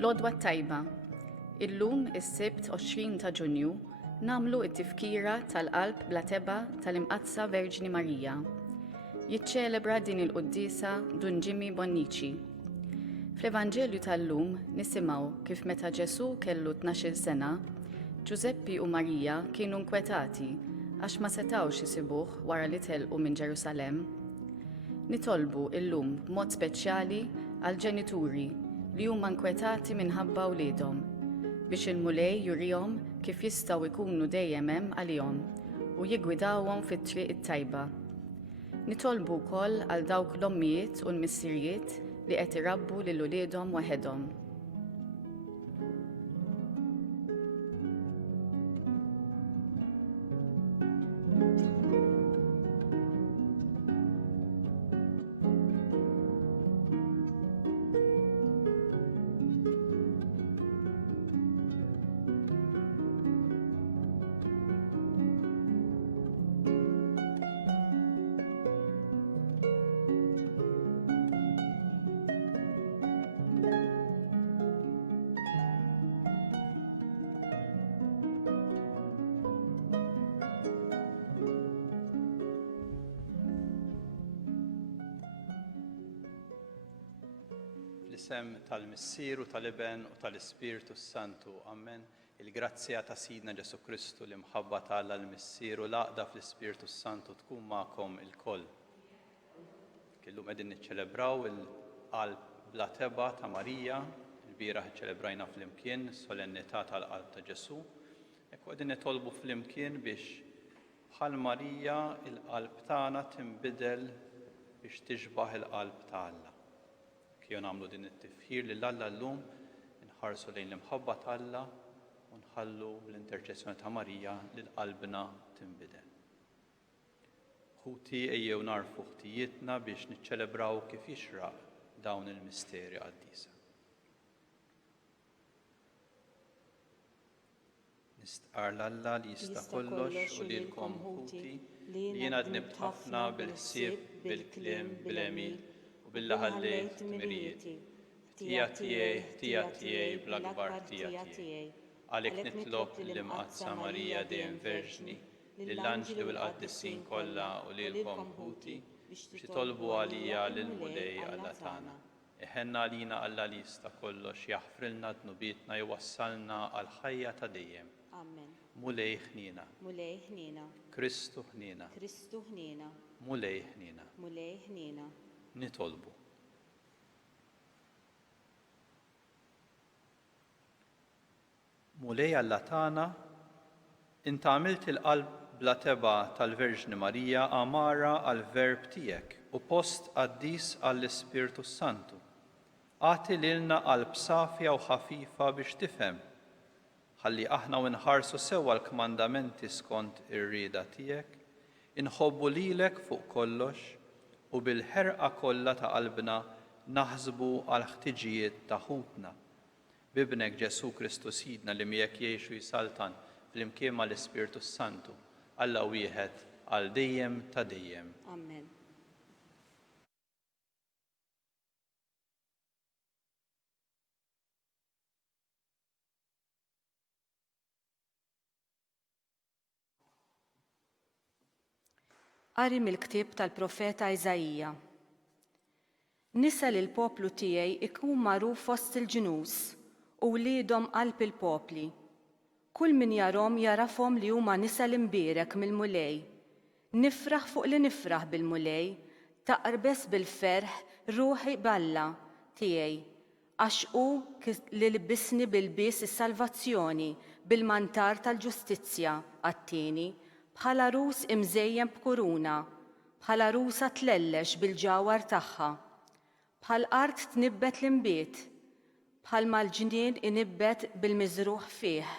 L-Għodwa tajba. Illum is-Sibt 20 ta' Ġunju nagħmlu t-tifkira tal-qalb bla teba tal-Imqazza Verġni Marija. Jiċċelebra din il-Qudiesa Dun Jimmy Bonnici. Fl-Evanġelju tal-lum nisimgħu kif meta Ġesu kellu 12 sena, Giuseppi u Marija kienu nkwetati għax ma setgħux isibuh wara li telqu minn Ġerusalemm. Nitolbu illum b'mod speċjali għal ġenituri li huma nkwetati minħabba wliedhom biex il-mulej jurihom kif jistgħu jkunu dejjem hemm għalihom u jiggwidawhom fit-triq it-tajba. Nitolbu wkoll għal dawk l-ommijiet u l-missirijiet li qed irabbu lil uliedhom waħedhom. Fl-isem tal-Missieru, tal-Iben u tal-Ispiritu Santu. Amen. Il-grazzja ta' Sidna Ġesu Kristu li mħabba Alla l-Missieru laqda fl-Ispiritu Santu tkun magħkom il-koll. Illum qegħdin niċċelebraw il-qalb bla teba ta' Marija, il-bieraħ ċelebrajna flimkien solennità tal-qalb ta' Ġesu. Ekku qegħdin nitolbu flimkien biex bħal Marija il-qalb tagħna tinbidel biex tixbaħ il-qalb ta' Alla. Kien nagħmlu din it-tifħir lil Alla llum inħarsu lejn l-imħabba ta' Alla u nħallu l-interċessjoni ta' Marija li qalbna tinbidel. Ħuti ejjew narfu ħtijietna biex niċċelebraw kif jixraq dawn il-misteri qaddisa. Nistqar l-Alla li jista' kollox u lilkom ħuti li jiena dnibt ħafna bil-ħsieb, bil-kliem, bil-għemil u bil-laħallejt mirijiet. Ħtija tiegħi bl-akbar ħtija tiegħi. Għalhekk nitlob lill-Imqazza Marija dejjem Verġni, lill-anġli u l-qaddissin kollha u lilkom ħuti biex titolbu għalija lill-mulej Alla tagħna. Iħenna għalina Alla li jista' kollox jaħfrilna dnubietna jwassalna għal ħajja ta' dejjem. Amen. Mulej ħnina. Mulej ħnina. Kristu ħnina. Kristu ħnina. Mulej ħnina. Mulej ħnina. Nitolbu. Mulej Alla tagħna, Int għamilt il-qalb bla teba tal-Verġni Marija amara għall-verb tiegħek u post qaddis għall-Ispiritu Santu. Għati lilna qalb safja u ħafifa biex tifhem, ħalli aħna u nħarsu sewwa l-kmandamenti skont ir-rieda tiegħek, inħobbu lilek fuq kollox u bil-ħerqa kollha ta' qalbna naħsbu għal ħtiġijiet ta' ħutna. Bibnek Ġesu Kristu Sidna li miegħek jgħixu jisaltan fl-imkien mal-Ispiritu Santu, Alla wieħed għal dejjem ta' dejjem. Amen. Qari mill-ktieb tal-profeta Iżajija. Nisel il-poplu tiegħi ikun magħruf fost il-ġinus u wliedhom qalb il-popli. Kull min jarhom jarafhom li huma nisel imbierek mill-mulej. Nifraħ fuq li nifraħ bil-mulej, taqrbes bil-ferħ ruħi balla tiegħi, għax hu li libisni bil-bies is-salvazzjoni bil-mantar tal-ġustizzja għat-tieni, bħala rus imżejjem b'kuruna, bħala rusa tlellex bil-ġawar tagħha, bħal art tnibbet l-imbiet, bħal mal-ġnien inibbet bil-miżruħ fih,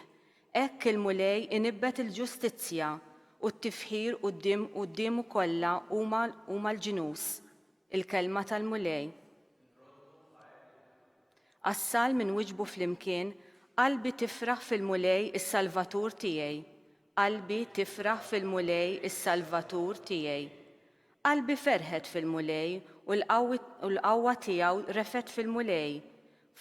hekk il-mulej inibbet il-ġustizzja u t-tifħir quddiem kollha huma l-ġinus, il-kelma tal-mulej. Assal minn wiġbu flimkien, qalbi tifraħ fil-mulej is-Salvatur tiegħi. Qalbi tifraħ fil-mulej is-Salvatur tiegħi. Qalbi ferħet fil-mulej u l-qawwa tiegħu refet fil-mulej.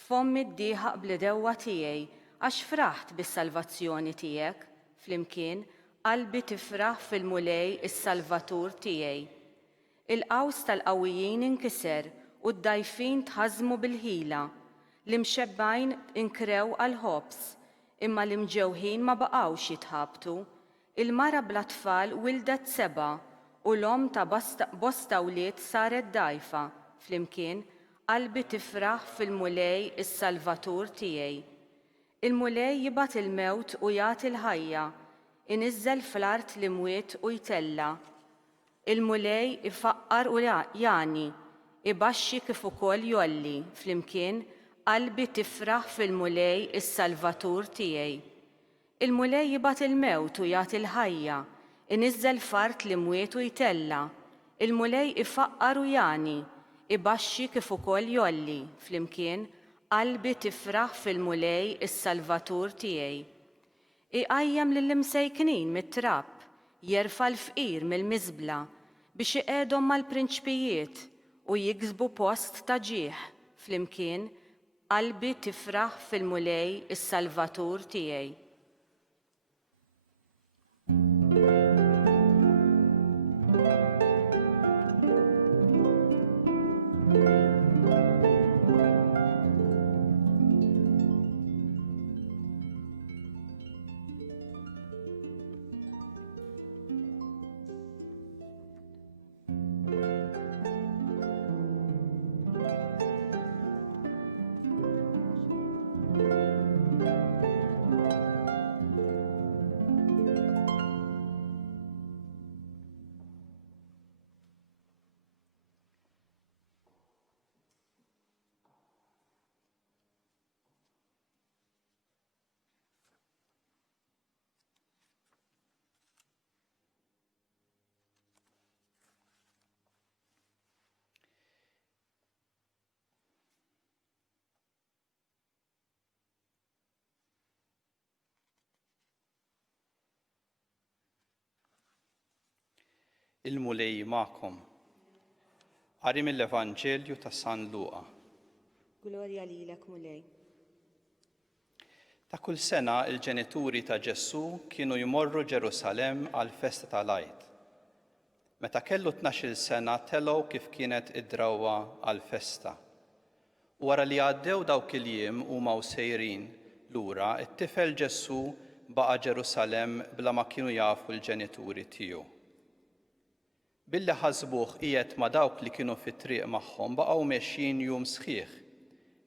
Fommi d-dieħaq bl-dewwa tiegħi għax fraħt bis-salvazzjoni tiegħek, flimkien qalbi tifraħ fil-mulej is-Salvatur tiegħi. Il-qaws tal-qawwijin inkiser u d-dajfin tħażmu bil-ħila, l-imxebbajn inkrew għal-ħobs, imma l-imġewħin ma baqgħux jitħabtu. Il-mara bla tfal wildet 7 u l-om ta' bosta wlied saret dajfa, flimkien qalbi tifraħ fil-mulej is-Salvatur tiegħi. Il-mulej jibgħat il-mewt u jagħti l-ħajja, iniżżel fl-art l-imwiet u jtella. Il-mulej ifaqqar u jani, ibaxxi kif ukoll jolli, flimkien qalbi tifraħ fil-mulej is-Salvatur tiegħi. Il-mulej jibgħat il-mewt u jagħti l-ħajja, iniżżel f'art l-imwiet u jtella. Il-mulej ifaqqar u jani, ibaxxi kif ukoll jolli, flimkien qalbi tifraħ fil-mulej is-Salvatur tiegħi. Iqajjem lill-imsejknin mit-trapp, jerfa' l-fqir mill-miżbla biex iqegħdhom mal-prinċpijiet u jiksbu post ta' ġieħ, flimkien qalbi tifraħ fil-mulej is-Salvatur tiegħi. Il-mulej magħkom. Qari mill-Evanġelju ta' San Luqa. Glorja lilek, mulej. Ta' kull sena il-ġenituri ta' Ġesu kienu jmorru Ġerusalemm għal festa tal-Għid. Meta kellu 12 sena telgħu kif kienet id-drawwa għal festa. Wara li għaddew dawk il-jiem huma sejrin lura, it-tifel Ġesu baqa' Ġerusalemm bla ma kienu jafu l-ġenituri tiegħu. Billi ħasbuh qiegħed ma' dawk li kienu fit-triq magħhom baqgħu mexjin jum sħiħ.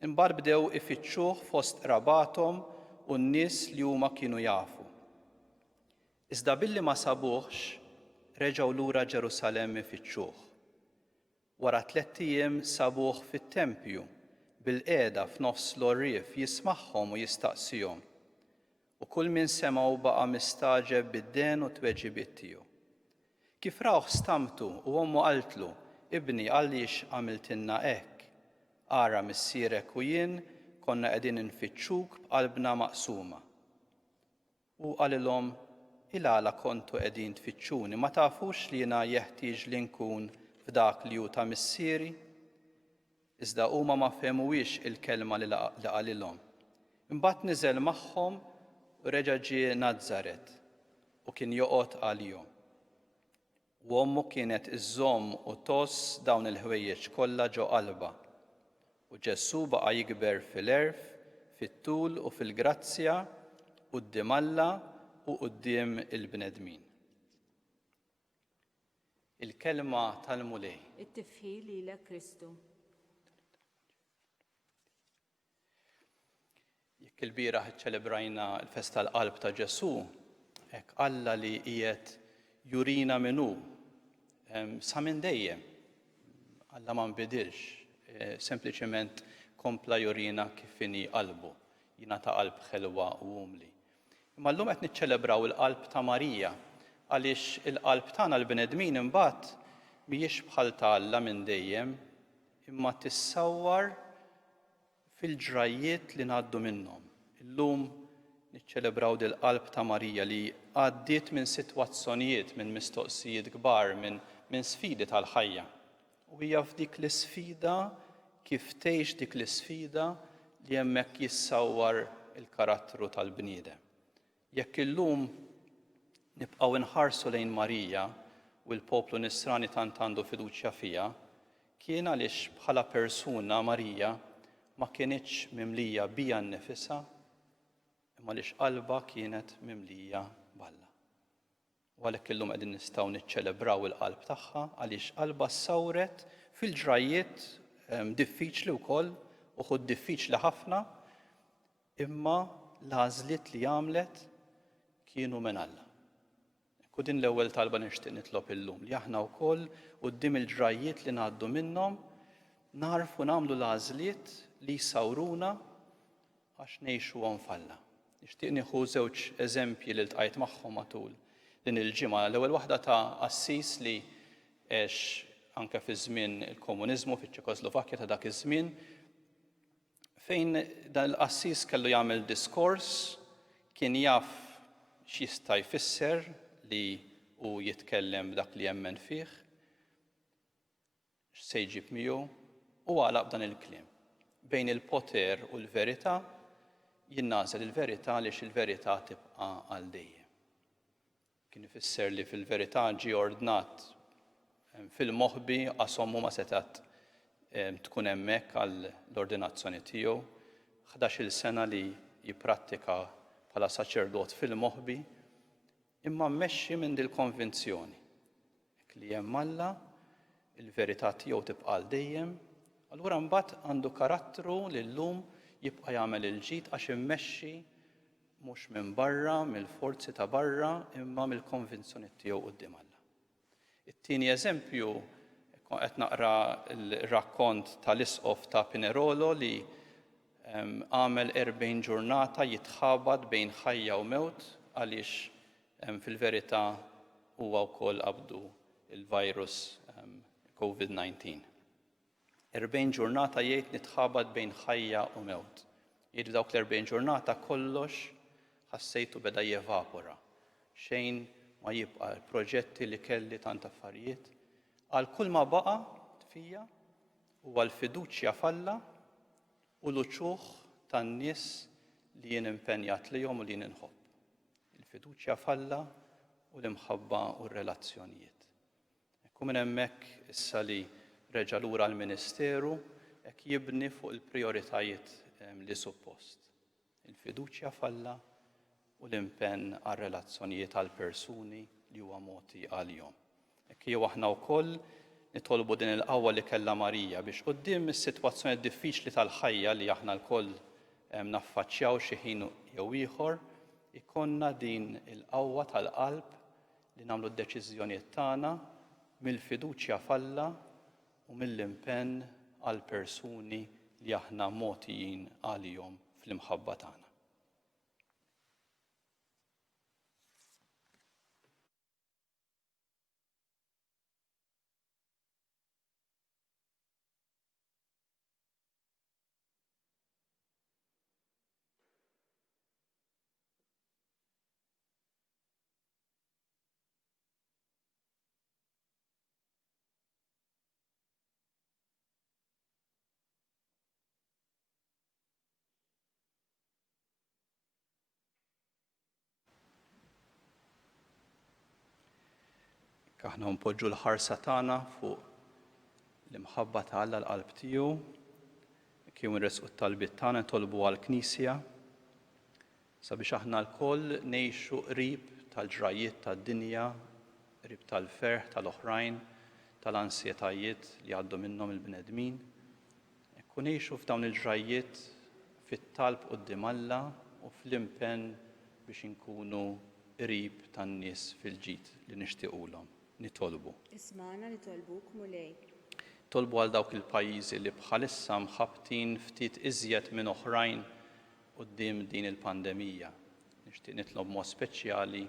Imbagħad bdew ifittxuh fost qrabathom u n-nies li huma kienu jafu. Iżda billi ma sabuhx, reġgħu lura Ġerusalemm ifittxuh. Wara 3 ijiem sabuh fit-tempju bil-qiegħda f'nofs l-orrief jismagħhom u jistaqsihom. U kull min semgħu baqa' mistaġeb bid-den u tweġibiet tiegħu. Kif rawh stamtu u ommu qaltlu, ibni għaliex għamiltilna hekk. Ara missierek u jien konna qegħdin infittxuk b'qalbna maqsuma. U qalilhom ilgħala kontu qegħdin tfittxuni, ma tafux li jiena jeħtieġ li nkun f'dak li hu ta' missieri? Iżda huma ma fehmuwiex il-kelma li qalilhom. Imbagħad niżel magħhom u reġa' ġie Nażaret u kien joqgħod għalihom. U ommu kienet iżżomm u toss dawn il-ħwejjeġ kollha ġo qalbha. U Ġesu baqa' jikber fil-erf, fit-tul u fil-grazzja quddiem Alla u quddiem il-bnedmin. Il-kelma tal-mulej. It-tifħil lilek Kristu. Jekk il-bieraħ iċċelebrajna l-festa tal-qalb ta' Ġesu, hekk Alla li qiegħed jurina minnu sa minn dejjem. Alla ma nbidilx, sempliċement kompla jurina kif inhi qalbu, jiena ta' qalb ħelwa u umli. Imma llum qed niċċelebraw il-qalb ta' Marija għaliex il-qalb tagħna l-bnedmin imbagħad mhijiex bħal ta' Alla minn dejjem, imma tissawwar fil-ġrajiet li ngħaddu minnhom. Illum niċċelebraw dil-qalb ta' Marija li għaddiet minn sitwazzjonijiet, minn mistoqsijiet kbar, minn sfidi tal-ħajja. U hija f'dik l-isfida kif tgħix dik l-isfida li hemmhekk jissawwar il-karattru tal-bniedem. Jekk illum nibqgħu nħarsu lejn Marija u l-poplu Nisrani tant għandu fiduċja fiha, kien għaliex bħala persuna Marija ma kienitx mimlija bija nnifisha, imma għaliex qalba kienet mimlija b'Alla. U għalhekk illum qegħdin nistgħu niċċelebraw il-qalb tagħha għaliex qalba ssawret fil-ġrajiet diffiċli wkoll u ħud diffiċli ħafna, imma l-għażliet li għamlet kienu minn Alla. Din l-ewwel talba nixtieq nitlob illum li aħna wkoll quddiem il-ġrajiet li ngħaddu minnhom narfu nagħmlu l-għażliet li jsawruna għax ngħixuhom f'Alla. Nixtieq nieħu żewġ eżempji li ltqajt magħhom matul din il-ġimgħa. L-ewwel waħda ta' Assis li għex anke fi żmien il-komuniżmu fiċ-Ċekoslovakkja ta' dak iż-żmien, fejn dan il-Assis kellu jagħmel diskors, kien jaf x'jista' jfisser li hu jitkellem dak li jemmen fih, x'se jġib miegħu, u għalaq b'dan il-kliem. Bejn il-poter u l-verità jinnażel il-verità għaliex il-verità tibqa' għal dejjem. Kien ifisser li fil-verità ġie ordnat fil-moħħbi għashom ma setat tkun hemmhekk għall-ordinazzjoni tiegħu, 11-il sena li jipprattika bħala saċerdot fil-moħħbi, imma mmexxi minn dil-konvinzjoni li hemm Alla, il-verità tiegħu tibqa' għal dejjem, allura mbagħad għandu karattru li llum jibqa' jagħmel il-ġid għax immexxi mhux minn barra, mill-forzi ta' barra, imma mill-konvinzjoni tiegħu quddiem Alla. It-tieni eżempju, qed naqra l-rakkont tal-isqof ta' Pinerolo li għamel 40 ġurnata jitħabad bejn ħajja u mewt għaliex fil-verità huwa wkoll qabdu il-virus COVID-19. 40 ġurnata jgħid nitħabad bejn ħajja u mewt. Jgħid dawk l-40 ġurnata kollox ħassejtu beda jevapora. Xejn ma jibqa' l-proġetti li kelli tant affarijiet. Għal kull ma baqa' fija huwa l-fiduċja f'Alla u l-uċuħ tan-nies li jien impenjat lihom u li jien inħobb. Il-fiduċja f'Alla u l-imħabba u r-relazzjonijiet. Ekku minn hemmhekk issa li reġa' lura l-Ministeru hekk jibni fuq il-prijoritajiet li suppost. Il-fiduċja f'Alla u l-impenn għar-relazzjonijiet għall-persuni li huwa mogħti għalihom. Hekk jew aħna wkoll nitolbu din il-qawwa li kellha Marija biex quddiem is-sitwazzjoni diffiċli tal-ħajja li aħna lkoll naffaċċjaw xi ħin jew ieħor, ikonna din il-qawwa tal-qalb li nagħmlu d-deċiżjonijiet tagħna mill-fiduċja f'Alla u mill-impenn għall-persuni li aħna mogħtijin għalihom fl-imħabba tagħna. Aħna npoġġu l-ħarsa tagħna fuq l-imħabba ta' Alla l-qalb tiegħu, kien irresqu t-talbiet tagħna nitolbu għall-Knisja sabiex aħna lkoll ngħixu qrib tal-ġrajiet tad-dinja, qrib tal-ferħ tal-oħrajn, tal-ansjetajiet li għaddu minnhom il-bnedmin. Ekku ngħixu f'dawn il-ġrajiet fit-talb quddiem Alla u fl-impenn biex inkunu qrib tan-nies fil-ġid li nixtiequlhom. Nitolbu. Isma'na nitolbuk mulej. Tolbu għal dawk il-pajjiżi li bħalissa mħabtin ftit iżjed minn oħrajn quddiem din il-pandemija. Nixtieq nitlob mod speċjali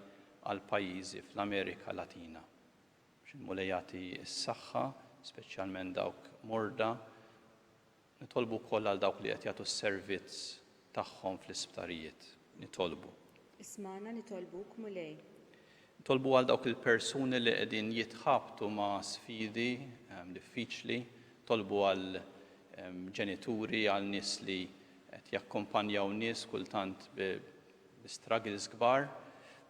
għal pajjiżi fl-Amerika Latina. Biex il-mulej jagħti s-saħħa, speċjalment dawk morda. Nitolbu wkoll għal dawk li qed jagħtu s-servizz tagħhom fl-isptarijiet. Nitolbu. Isma'na nitolbuk mulej. Tolbu għal dawk il-persuni li qegħdin jitħabtu ma' sfidi diffiċli, tolbu għal ġenituri, għal nies li qed jakkumpanjaw nies kultant bi struggles kbar,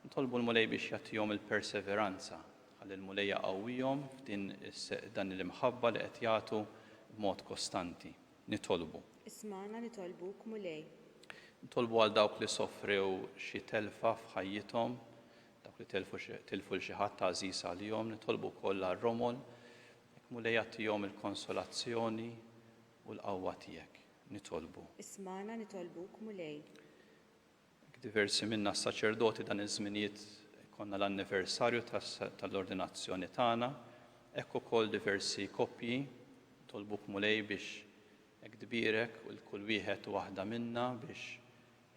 nitolbu l-mulej biex jagħtihom il-perseveranza, ħalli l-mulej jaqawwihom f'din dan l-imħabba li qed jagħtu b'mod kostanti. Nitolbu. Isma'na nitolbuk mulej. Nitolbu għal dawk li sofrew xi telfa f'ħajjithom, dawk li tilfu xi ħadd għażiż għalihom, nitolbu wkoll għar-romol, jekk mulej jagħtihom il-konsolazzjoni u l-qawwa tiegħek. Nitolbu. Isma'na nitolbuk mulej. Diversi minna s-saċerdoti dan iż-żminijiet konna l-anniversarju tal-ordinazzjoni tagħna, hekk ukoll diversi koppji tolbuk mulej biex hekk dbirek u l-kull wieħed u waħda minna biex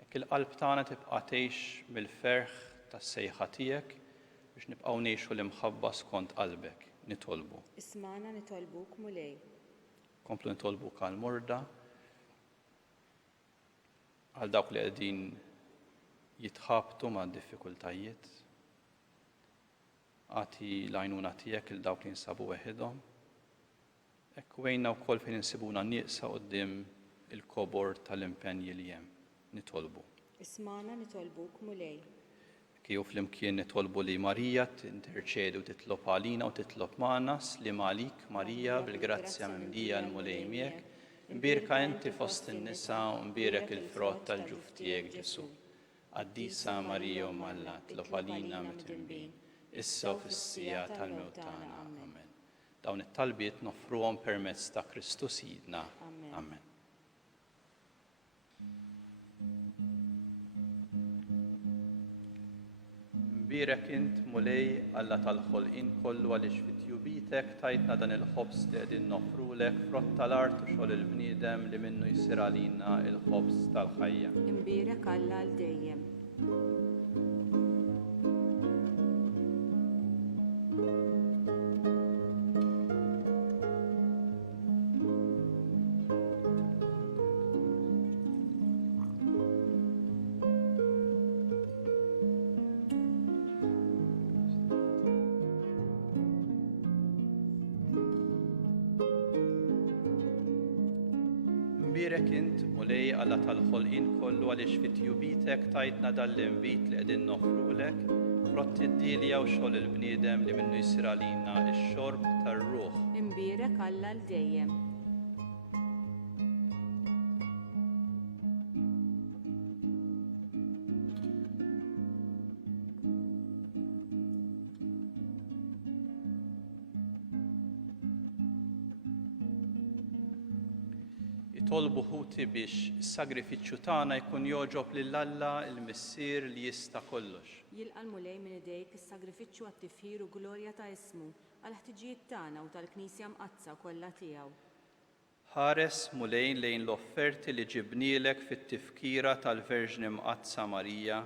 hekk il-qalb tagħna tibqa' tgħix mill-ferħ tas-sejħa tiegħek biex nibqgħu ngħixu l-imħabba skont qalbek. Nitolbu. Isma'na nitolbuk mulej. Komplu nitolbuk għall-murda, għal dawk li qegħdin jitħabtu ma' diffikultajiet. Għati l-għajnuna tiegħek il dawk li jinsabu weħidhom. Hekk wejna wkoll fejn insibuna nieqsa quddiem il-kobor tal-impenji li hemm. Nitolbu. Isma'na nitolbuk mulej. Kiju flimkien nitolbu li Marija tinterċedi u titlob għalina u titlob magħna slim għalik Marija bil-grazzja mimlija l-mulej miegħek, imbierka inti fost in-nisa u mbierek il-frott tal-ġuf tiegħek Ġesu. Qaddisa Marija Malla titlob għalina mit-tinbin, issa u fis-sija tal-mewt tagħna. Amen. Dawn it-talbiet nofruhom permezz ta' Kristu Sidna. Amen. Mbierek int mulej Alla tal-ħolqien kollu għaliex fit-tjubitek tajtna dan il-ħobs li qegħdin nofrulek frott tal-art u xogħol il-bniedem li minnu jsir għalina il-ħobs tal-ħajja. Imbierek Alla għal dejjem. Mbierek int mulej Alla tal-ħolqien kollu għaliex fit-tjubitek tajtna dan l-invit li qegħdin nofrulek frott id-dilja u xogħol il-bniedem li minnu jsir għalina x-xorb tar-ruħ. Imbierek Alla għal dejjem. Tolbu ħuti biex is-sagrifiċċju tagħna jkun jogħġob lil Alla il-Missier li jista' kollox. Jilqa' l-mulej minn idejk is-sagrifiċċju għat-tifħir u glorja ta' ismu għal ħtiġijiet tagħna u tal-Knisja mqazza kollha tiegħu. Ħares mulejn lejn l-offerti li ġibnielek fit-tifkira tal-Verġni Mqazza Marija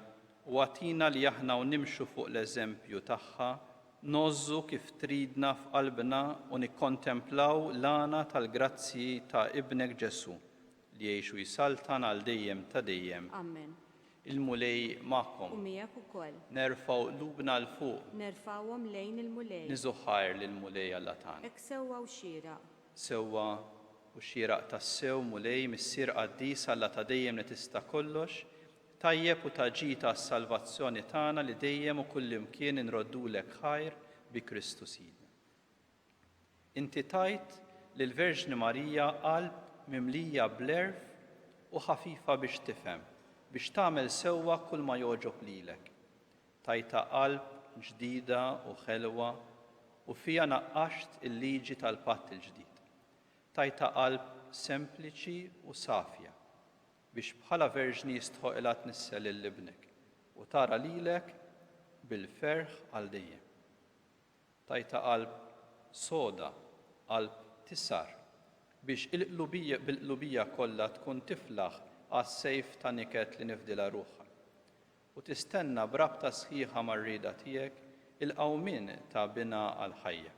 u għatina li aħna u nimxu fuq l-eżempju tagħha nozzu kif tridna f'qalbna u nikkontemplaw l-għana tal-grazzi ta' ibnek Ġesu li jgħixu jisaltan għal dejjem ta' dejjem. Amen. Il-mulej magħkom. U miegħek ukoll. Nerfgħu qlubna l fuq. Nerfgħuhom lejn il-mulej. Niżuħħar lill-mulej Alla tagħna. Hekk sewwa u xieraq. Sewwa u xieraq tas-sew mulej missier qaddis Alla ta' dejjem li tista' kollox, tajjeb u taġita s-salvazzjoni tagħna li dejjem u kullimkien inroddulek ħajr bi Kristu Sidna. Inti tajt lil Verġni Marija qalb mimlija bl-erf u ħafifa biex tifhem, biex tagħmel sewwa kull ma jogħġob lilek. Tajta qalb ġdida u ħelwa u fija naqqaxt il-liġi tal-patt il-ġdid. Tajta qalb sempliċi u safja biex bħala verġni jistħoqilha tnissel lil-ibnek u tara lilek bil-ferħ għal dejjem. Tajta qalb soda, qalb tisar biex bil-qlubija kollha tkun tiflaħ għas-sejf ta' niket li nifdilha ruħha u tistenna brabta sħiħa mar-rieda tiegħek il-qawmien ta' bina għal ħajja.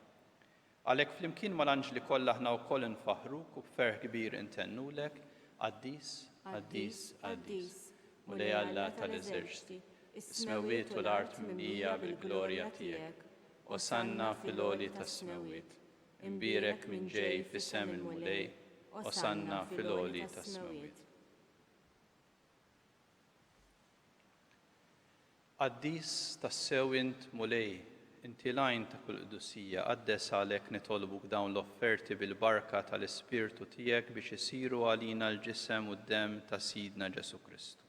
Għalhekk flimkien mal-anġli kollha aħna wkoll infaħruk u b'ferħ kbir intennulek Qaddis, Qaddis, Qaddis, mulej Alla tal-eżerċiti, is-smewwiet u l-art mimlija bil-glorja tiegħek, osanna fil-għoli tas-smewwiet, imbierek minn ġej fis-sem il-mulej, osanna fil-għoli tas-smewwiet. Imbierek minn ġej fis-sem il-mulej, osanna fil-għoli tas-smewwiet. Imbierek minn ġej fis-sem il-mulej, osanna fil-għoli tas-smewwiet. Imbierek minn ġej fis-sem il-mulej, osanna fil-għoli tas-smewwiet. Qaddis tassew int mulej, inti lajn ta' kull qudusija, qaddes għalhekk nitolbuk dawn l-offerti bil-barka tal-Ispirtu tiegħek biex isiru għalina l-ġisem u d-demm ta' Sidna Ġesu Kristu.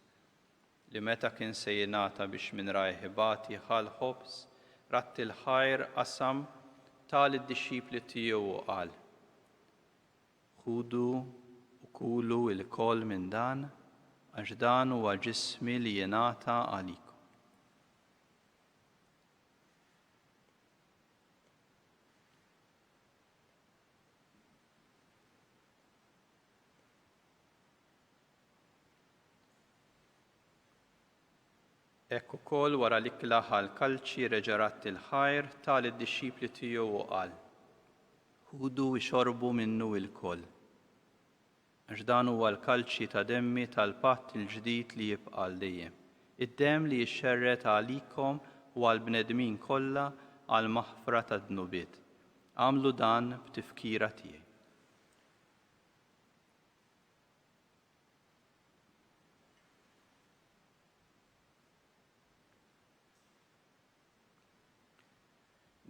Li meta kien se jingħata biex minn rajħibati ħal ħobs, ratti l-ħajr qasam tal id-dixxipli tiegħu u qal: Ħudu u kulu l-koll minn dan, għax dan huwa ġismi li jingħata għalikom. Ekk ukoll wara l-ikla ħal-kalċi reġa' ratti l-ħajr tal id-dixxipli tiegħu u qal: Ħudu u xorbu minnu l-koll, għax dan huwa l-kalċi ta' demmi tal-patt il-ġdid li jibqa' dejjem, id-demm li jixxerret għalikom u għall-bnedmin kollha għal maħfra tad-dnubiet. Għamlu dan b'tifkira tiegħi.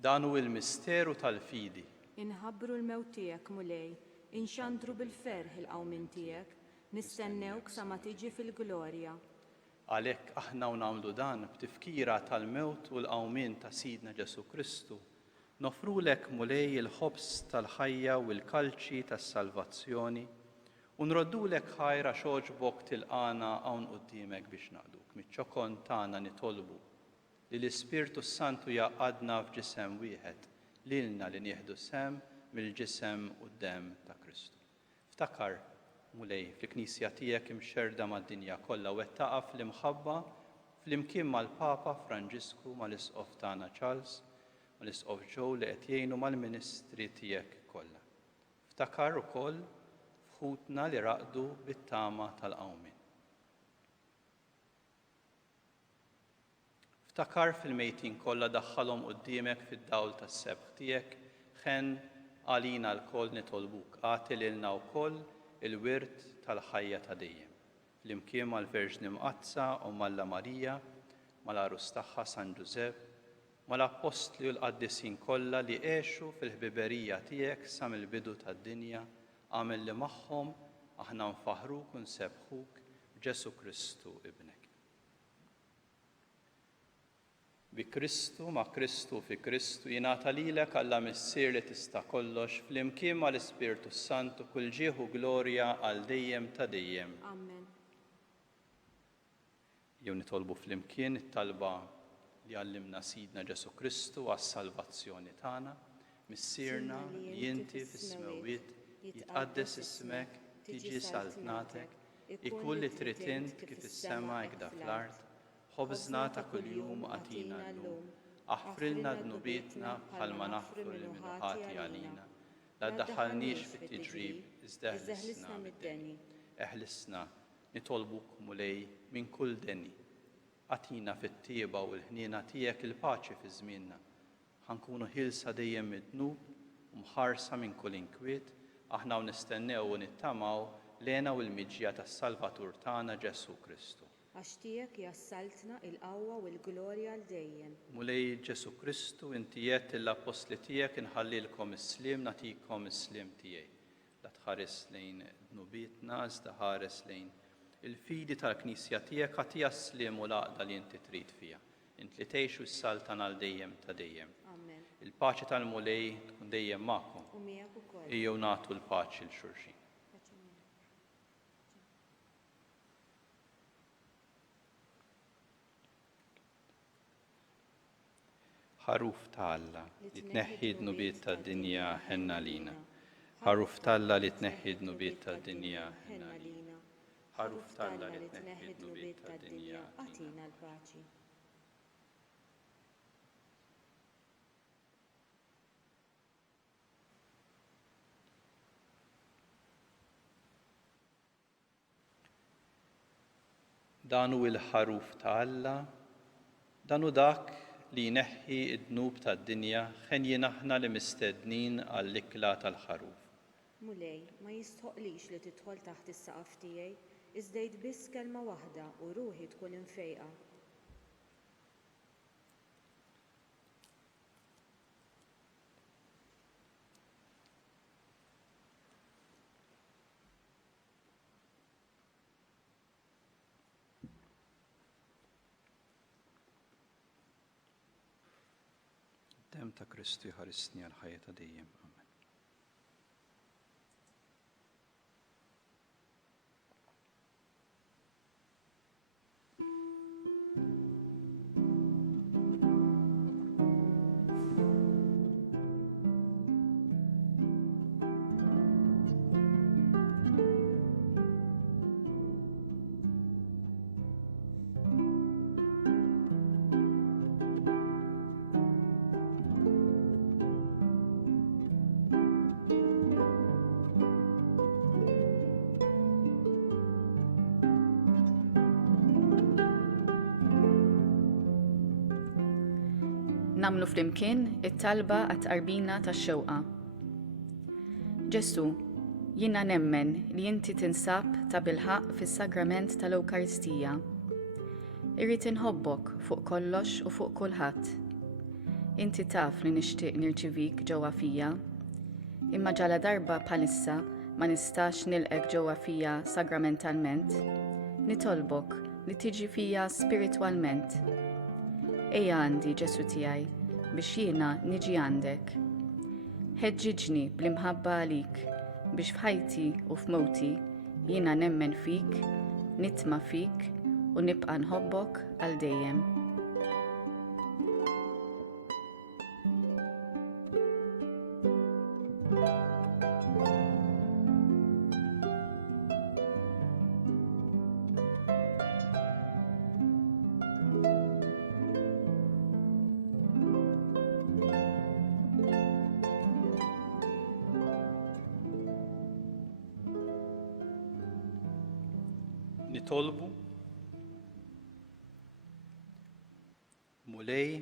Dan hu l-misteru tal-fidi. Inħabbru l-mewt tiegħek mulej, inxandru bil-ferħ il-qawmin tiegħek, nistennewk sa ma tiġi fil-glorja. Għalhekk aħna nagħmlu dan b'tifkira tal-mewt u l-qawmien ta' Sidna Ġesu Kristu, nofrulek mulej il-ħobs tal-ħajja u l-kalċi tas-salvazzjoni u nroddulek ħajra xogħġbok tilqana hawn quddiemek biex naqduk. Miċ-ċokon tagħna nitolbu li l-Ispirtu Santu jaqadna f'ġisem wieħed, lilna li nieħdu sem mill-ġisem u d-demm ta' Kristu. Ftakar mulej fil-Knisja tiegħek imxerda mad-dinja kollha u wettaqa fl-imħabba fl-imkien mal-Papa Franġisku mal-Isqof tagħna Charles, mal-Isqof Joe li qed jgħinu mal-ministri tiegħek kollha. Ftakar ukoll f'ħutna li raqdu bit-tama tal-qawmien. Ftakar fil-mejtin kollha daħħalhom quddiemek fid-dawl tas-sebħ tiegħek, ħen għalina l-koll nitolbuk, għati lilna wkoll il-wirt tal-ħajja ta' dejjem. Flimkien mal-Verġni Mqazza u Malla Marija, mal-Arus tagħha San Ġusepp, mal-Apostli u l-Qaddisin kollha li għexu fil-ħbiberija tiegħek sa mill-bidu tad-dinja, għamel li magħhom aħna nfaħruk u nsebħuk b'Ġesu Kristu ibnek. Bi Kristu, ma' Kristu fi Kristu jingħata lilek Alla missier li tista' kollox flimkien mal-Ispirtu Santu kull ġieħ u glorja għal dejjem ta' dejjem. Amen. Jew nitolbu flimkien it-talba li għallimna Sidna Ġesu Kristu għas-salvazzjoni tagħna, missierna li inti fis-smawiet jitqaddes ismek, tiġi saltnatek, ikun li trid int kif is-sema hekk fl-art. ħobżna ta' kuljum għatina llum, aħfrilna dnubietna bħalma naħfru l-minuħati għalina, la ddaħħalniex fit-tiġrib, iżda eħlisna mid-deni. Eħlisna nitolbuk mulej minn kull deni. Għatina fit-tieba u l-ħniena tiegħek il-paċi fi żmienna. Ħankunu ħilsa dejjem mid-dnub u mħarsa minn kull inkwiet, aħna nistennew u nittamaw lena u l-miġja tas-Salvatur tagħna Ġesu Kristu. Għax tiegħek jassaltna il-qawwa u l-glorja għal dejjem. Mulej Ġesu Kristu, inti jett l-apostli tiegħek inħallilkom is-sliem nagħtikom is-sliem tiegħi. La tħares lejn dnubietna, iżda ħares lejn il-fidi tal-Knisja tiegħek ħatija s-sliem u l-għaqda li inti trid fiha. Int li tgħixu s-saltan għal dejjem ta' dejjem. Amen. Il-paċi tal-mulej tkun dejjem magħkom. U miegħek ukoll. Ejjew nagħtu l-paċi l xulxin. ħaruf ta' Alla li tneħħi d-nubiet tad-dinja ħenna lina. Ħaruf ta' Alla li tneħħi d-nubiet tad-dinja ħenna lina. Ħaruf ta' Alla li tneħħi d-nubiet tad-dinja għatina l-paċi. Danu il-ħaruf ta' Alla, danu dak li jneħħi d-dnub tad-dinja ħen aħna li mistednin għall-ikla tal-ħaruf. Mulej, ma jistħoqlix li tidħol taħt is-saqaf tiegħi, iżda biss kelma waħda u ruħi tkun imfejqa. dam ta' Kristu jħarisni għal ħajja ta' dejjem. Amen. Namlu flimkien it-talba għat-qarbina tax-xewqa. Ġesu, jiena nemmen li inti tinsab ta' bilħaq fis-sagrament tal-Ewkaristija. Irrid inħobbok fuq kollox u fuq kulħadd. Inti taf li nixtieq nirċivik ġewwa fija, imma ġala darba bħalissa ma nistax nilqek ġewwa fija sagramentalment, nitolbok li tiġi fija spiritwalment. Ejja għandi Ġesu tiegħi biex jiena niġi għandek. Ħeġġiġni bl-imħabba għalik biex f'ħajti u f'mowti jiena nemmen fik, nitma' fik u nibqa' nħobbok għal dejjem. Nitolbu Mulej,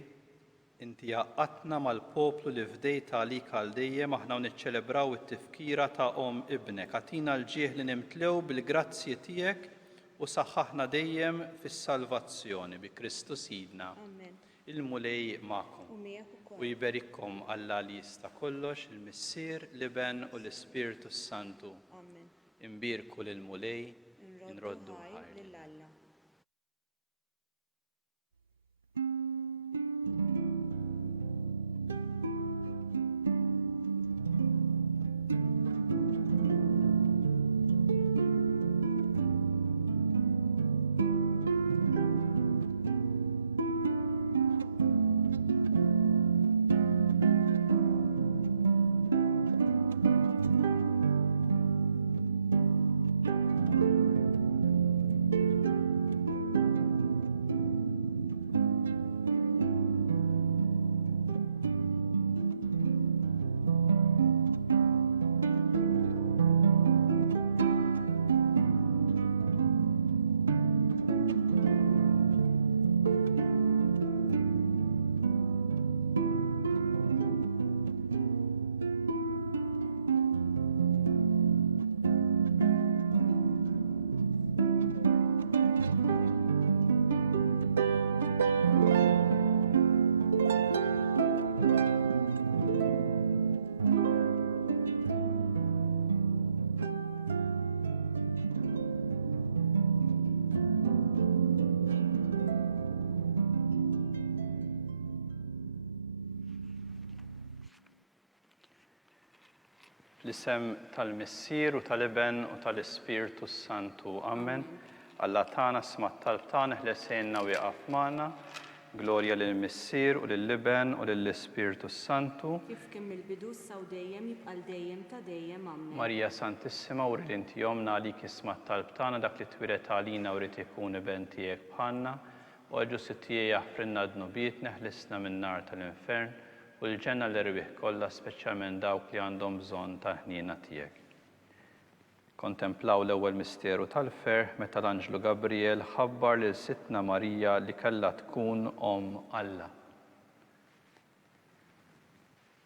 inti għaqqatna mal-poplu li fdejt għalik għal dejjem aħna niċċelebraw it-tifkira ta' ibnek. Għatina l-ġieħ li nimtlew bil-grazzji tiegħek u saħħaħna dejjem fis-salvazzjoni bi Kristu Sidna. Il-Mulej magħkom u jiberikkom Alla li jista' kollox, il-Missier, l-Iben u l-Ispirtu Santu. Imbirku lil-Mulej, nroddu ħajr. L-isem tal-Missier u tal-Iben u tal-Ispirtu Santu. Amen. Alla tagħna sma' t-talb tagħna ħlesejna u jaqaf magħna. Glorja lill-Missier u lill-Iben u lill-Ispirtu Santu. Kif kien mill-bidu saw dejjem jibqa' dejjem ta' dejjem. Amen. Marija Santissima u rrid inti jomna għalik isma' t-talb tagħna dak li twiret għalina u rrid ikun iben tiegħek bħalna u ġusti tiegħi jaħfrinna d-nubiet neħlisna min-nar tal-infern u l-ġenna l-irwieħ kollha speċjalment dawk li għandhom bżonn ta' ħniena tiegħek. Kontemplaw l-ewwel misteru tal-ferħ meta l-Anġlu Gabriel ħabbar lil Sittna Marija li kellha tkun Alla.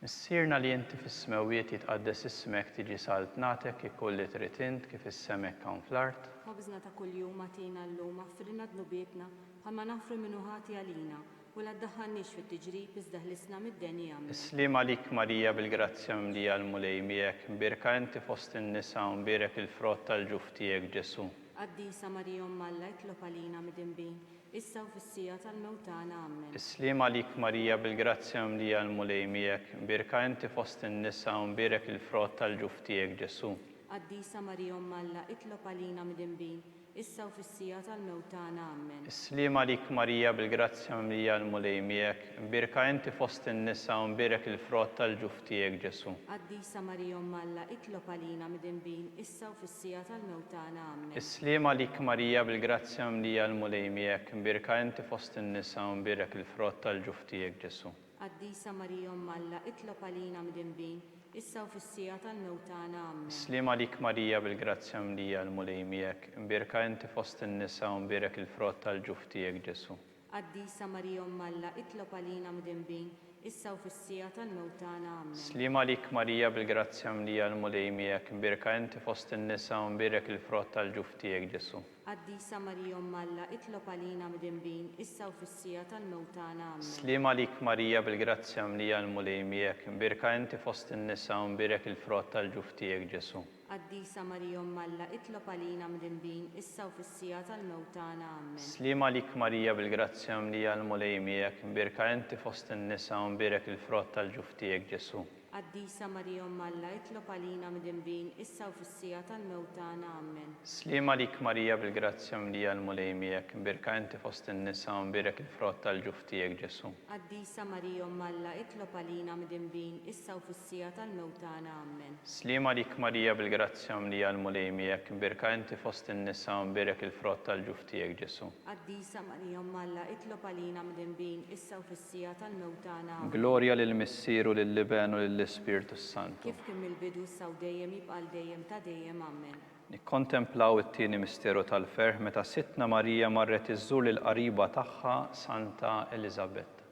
Missierna li inti fis-smewiet jitqaddes ismek tiġi saltnatek ikun li trid int kif is-semek hawn fl-art. Ħobżna ta' kuljum agħtina llum aħfrilna dnubietna bħalma nafru minnu ħati għalina u la ddaħħalniex fit-tiġrib iżda ħlisna mid-deni għamna. Islim għalik Marija bil-grazzja mimlija l-mulej miegħek, mbirka inti fost in-nisa u mbirek il-frott tal-ġuf tiegħek Ġesu. Qaddisa Marija Omm Alla jitlob għalina mid-inbin, issa u fis-sija tal-mewt tagħna. Amen. Islim għalik Marija bil-grazzja mlija l-mulej miegħek, mbirka inti fost in-nisa u mbirek il-frott tal-ġuf tiegħek Ġesu. Qaddisa Marija Umm Alla, itlob għalina midinbin, issa u fis-sija tal-mewt tagħna. Amen. Islim għalik Marija bil-grazzja mlija l-mulej miegħek, mbirka inti fost in-nisa u mbirek il-frott tal-ġuf tiegħek Ġesu. Qaddisa Marija Umm Alla, itlob għalina midinbin, issa u fis-sija tal-mewt tagħna. Amen. Islim għalik Marija bil-grazzja mlija l-mulej miegħek, mbirka inti fost in-nisa u mbirek il-frott tal-ġuf tiegħek Ġesu. Qaddisa Marija Umm Alla, itlob għalina midinbin, issa u fis-sija tal-mewt tagħna. Amen. Islim għalik Marija bil-grazzja mlija l-mulej miegħek, mbirka inti fost in-nisa u mbirek il-frott tal-ġuf tiegħek Ġesu. Qaddisa Marija Umm Alla, itlob għalina midinbin, issa u fis-sija tal-mewt tagħna. Amen. Islim għalik Marija bil-grazzja mlija l-mulej miegħek, mbirka inti fost in-nisa u mbirek il-frott tal-ġuf tiegħek Ġesu. Qaddisa Marija Umm Alla, itlob għalina midinbin, issa u fis-sija tal-mewt tagħna. Amen. Islim għalik Marija bil-grazzja mlija l-mulej miegħek, mbirka inti fost in-nisa u mbirek il-frott tal-ġuf tiegħek Ġesu. Qaddisa Marija Umm Alla, itlob għalina midinbin, issa u fis-sija tal-mewt tagħna. Amen. Islim għalik Marija bil-grazzja mlija l-mulej miegħek, mbirka inti fost in-nisa u mbirek il-frott tal-ġuf tiegħek Ġesu. Qaddisa Marija Umm Alla, itlob għalina midinbin, issa u fis-sija tal-mewt tagħna. Amen. Islim għalik Marija bil-grazzja mlija l-mulej miegħek, mbirka inti fost in-nisa u mbirek il-frott tal-ġuf tiegħek Ġesu. Qaddisa Marija Umm Alla, itlob għalina midinbin, issa u fis-sija tal-mewt tagħna. Amen. Islim għalik Marija bil-grazzja mlija l-mulej miegħek, mbirka inti fost in-nisa u mbirek il-frott tal-ġuf tiegħek Ġesu. Qaddisa Marija Umm Alla, itlob għalina midinbin, issa u fis-sija tal-mewt tagħna. Amen. Glorja lill-Missieru lill-Liben u lill-Ispirtu Santu. Kif kien mill-bidu issa u dejjem jibqa' dejjem ta' dejjem. Amen. Nikkontemplaw it-tieni misteru tal-ferħ meta Sittna Marija marret iżżur lil qariba tagħha Santa Elisabetta.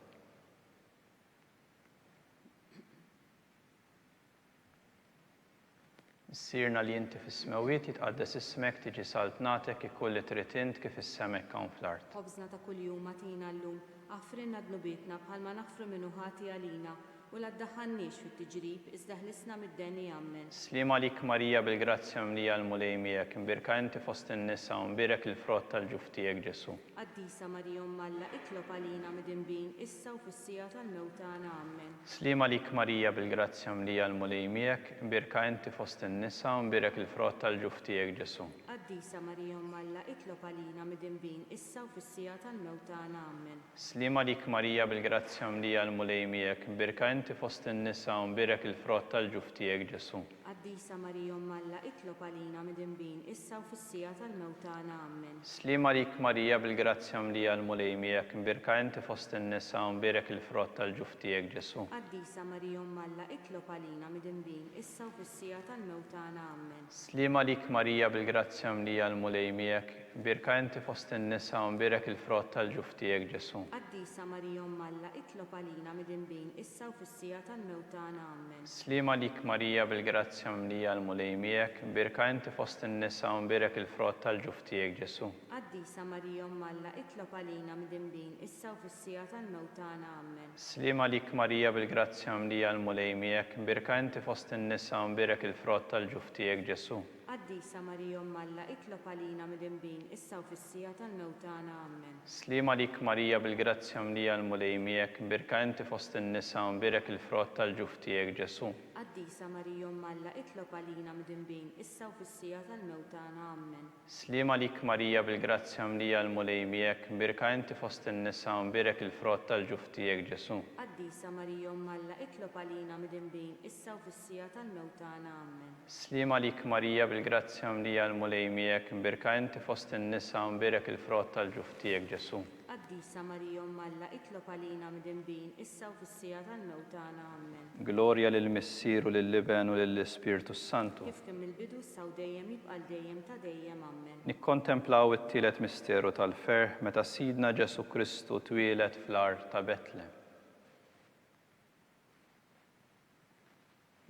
Sirna li inti fis-smewiet jitqaddes ismek tiġi saltnatek ikulli trid int kif is-semek hawn fl-art. Ħobżna ta' kuljum atina llum, aħfrinna dnubietna bħalma naħfru minnu ħati għalina, u la ddaħħalniex fit-tiġrib, iżda ħlisna mid-deni. Amen. Islim għalik Marija bil-grazzja mlija l-mulej miegħek, mbirka inti fost in-nisa u mbirek il-frott tal-ġuf tiegħek Ġesu. Qaddisa Marija Umm Alla, itlob għalina midinbin, issa u fis-sija tal-mewt tagħna. Amen. Islim għalik Marija bil-grazzja mlija l-mulej miegħek, mbirka inti fost in-nisa u mbirek il-frott tal-ġuf tiegħek Ġesu. Qaddisa Marija Umm Alla, itlob għalina midinbin, issa u fis-sija tal-mewt tagħna. Amen. Islim għalik Marija bil-grazzja mlija l-mulej miegħek, mbirka inti fost in-nisa u mbirek il-frott tal-ġuf tiegħek Ġesu. Qaddisa Marija Umm Alla, itlob għalina midinbin, issa u fis-sija tal-mewt tagħna. Amen. Islim għalik Marija bil-grazzja mlija l-mulej miegħek, mbirka inti fost in-nisa u mbirek il-frott tal-ġuf tiegħek Ġesu. Qaddisa Marija Umm Alla, itlob għalina midinbin, issa u fis-sija tal-mewt tagħna. Amen. Islim għalik Marija bil-grazzja mlija l-mulej miegħek, mbirka inti fost in-nisa u mbirek il-frott tal-ġuf tiegħek Ġesu. Qaddisa Marija Umm Alla, itlob għalina midinbin, issa u fis-sija tal-mewt tagħna. Amen. Islim għalik Marija bil-grazzja mlija l-mulej miegħek, mbirka inti fost in-nisa u mbirek il-frott tal-ġuf tiegħek Ġesu. Qaddisa Marija Umm Alla, itlob għalina midinbin, issa u fis-sija tal-mewt tagħna. Amen. Islim għalik Marija bil-grazzja mlija l-mulej miegħek, mbirka inti fost in-nisa u mbirek il-frott tal-ġuf tiegħek Ġesu. Qaddisa Marija Umm Alla, itlob għalina midinbin, issa u fis-sija tal-mewt tagħna. Amen. Islim għalik Marija bil-grazzja mlija l-mulej miegħek, mbirka inti fost in-nisa u mbirek il-frott tal-ġuf tiegħek Ġesu. Qaddisa Marija Umm Alla, itlob għalina midinbin, issa u fis-sija tal-mewt tagħna. Amen. Islim għalik Marija bil-grazzja mlija l-mulej miegħek, mbirka inti fost in-nisa u mbirek il-frott tal-ġuf tiegħek Ġesu. Qaddisa Marija Umm Alla, itlob għalina midinbin, issa u fis-sija tal-mewt tagħna. Amen. Islim għalik Marija bil-grazzja mlija l-mulej miegħek, mbirka inti fost in-nisa u mbirek il-frott tal-ġuf tiegħek Ġesu. Qaddisa Marija Umm Alla, itlob għalina midinbin, issa u fis-sija tal-mewt tagħna. Amen. Glorja lill-Missieru lill-Liben u lill-Ispirtu Santu. Kif kien mill-bidu issa u dejjem jibqa' dejjem ta' dejjem. Amen. Nikkontemplaw it-tielet misteru tal-ferħ meta Sidna Ġesu Kristu twieled fl-art ta' Betlem.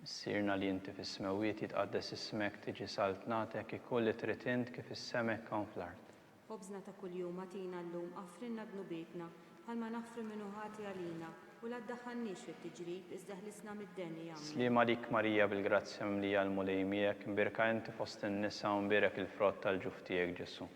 Sirna li inti fis-smewiet jitqaddes ismek tiġi saltnatek ikulli trid int kif is-semek hawn fl-art. Ħobżna ta' kuljum atina llum, aħfrinna dnubietna bħalma naħfru minnu ħati għalina, u la ddaħħalniex fit-tiġrib, iżda ħlisna mid-deni. Amen. Islim għalik Marija bil-grazzja mlija l-mulej miegħek, mbirka inti fost in-nisa u mbirek il-frott tal-ġuf tiegħek Ġesu.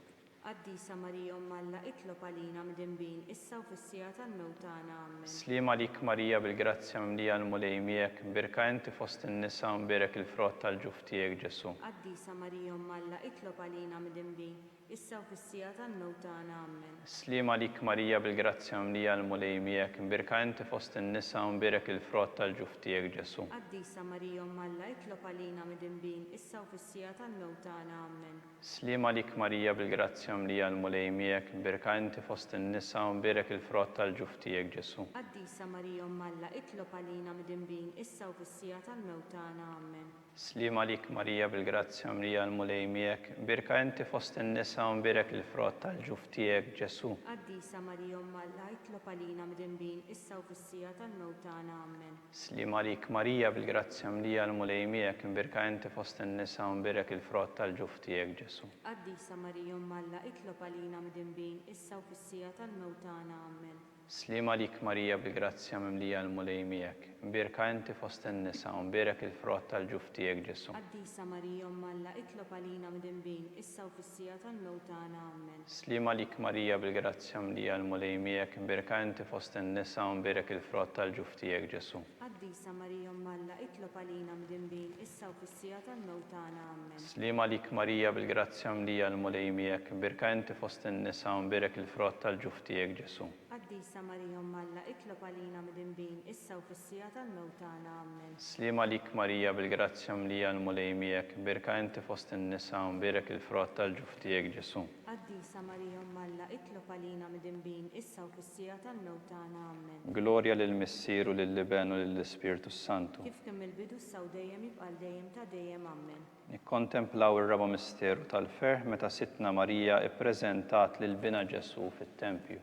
Qaddisa Marija Umm Alla, itlob għalina mdinbin, issa u fis-sija tal-mewt tagħna. Amen. Slima lik Marija bil-grazzja mimlija l-mulej miegħek, birka inti fost in-nisa u mberek il-frott tal-ġuf tiegħek Ġesu. Qaddisa Marija Umm Alla, itlob għalina mdinbin, issa u fis-sija tal-mewt tagħna. Amen. Slima lik Marija bil-grazzja mimlija l-mulej miegħek, birka inti fost in-nisa u mberek il-frott tal-ġuf tiegħek Ġesu. Qaddisa Marija Umm Alla, itlob għalina mdinbin, issa u fis-sija tal-mewt tagħna. Amen. Slima lik Marija bil-grazzja mimlija l-mulej miegħek, birka inti fost in-nisa u mberek il-frott tal-ġuf tiegħek Ġesu. Qaddisa Marija Umm Alla, itlob għalina mdinbin, issa u fis-sija tal-mewt tagħna. Amen. Slima lik Marija bil-grazzja mimlija l-mulej miegħek, birka inti fost in-nisa u mberek il-frott tal-ġuf tiegħek Ġesu. Qaddisa Marija Umm Alla, itlob għalina mdinbin, issa u fis-sija tal-mewt tagħna. Amen. Slima lik Marija bil-grazzja mimlija l-mulej miegħek, birka inti fost in-nisa u mberek il-frott tal-ġuf tiegħek Ġesu. Qaddisa Marija Umm Alla, itlob għalina mdinbin, issa u fis-sija tal-mewt tagħna. Amen. Slima lik Marija bil-grazzja mimlija l-mulej miegħek, birka inti fost in-nisa u mberek il-frott tal-ġuf tiegħek Ġesu. Qaddisa Marija Umm Alla, itlob għalina mdinbin, issa u fis-sija tal-mewt tagħna. Amen. Slima lik Marija bil-grazzja mimlija l-mulej miegħek, birka inti fost in-nisa u mberek il-frott tal-ġuf tiegħek Ġesu. Qaddisa Marija Umm Alla, itlob għalina mdinbin, issa u fis-sija tal-mewt tagħna. Amen. Slima lik Marija bil-grazzja mimlija l-mulej miegħek, birka inti fost in-nisa u mberek il-frott tal-ġuf tiegħek Ġesu. Qaddisa Marija Umm Alla, itlob għalina mdinbin, issa u fis-sija tal-mewt tagħna. Amen. Slima lik Marija bil-grazzja mimlija l-mulej miegħek, birka inti fost in-nisa u mberek il-frott tal-ġuf tiegħek Ġesu. Qaddisa Marija Umm Alla, itlob għalina mdinbin, issa u fis-sija tal-mewt tagħna. Amen. Glorja lill-Missieru lill-Liben u lill-Ispirtu Santu. Kif kemm il-bidu issa u dejjem jibqa' dejjem ta' dejjem. Amen. Nikkontemplaw ir-raba misteru tal-ferħ meta Sittna Marija ippreżentat lil bina Ġesu fit-Tempju.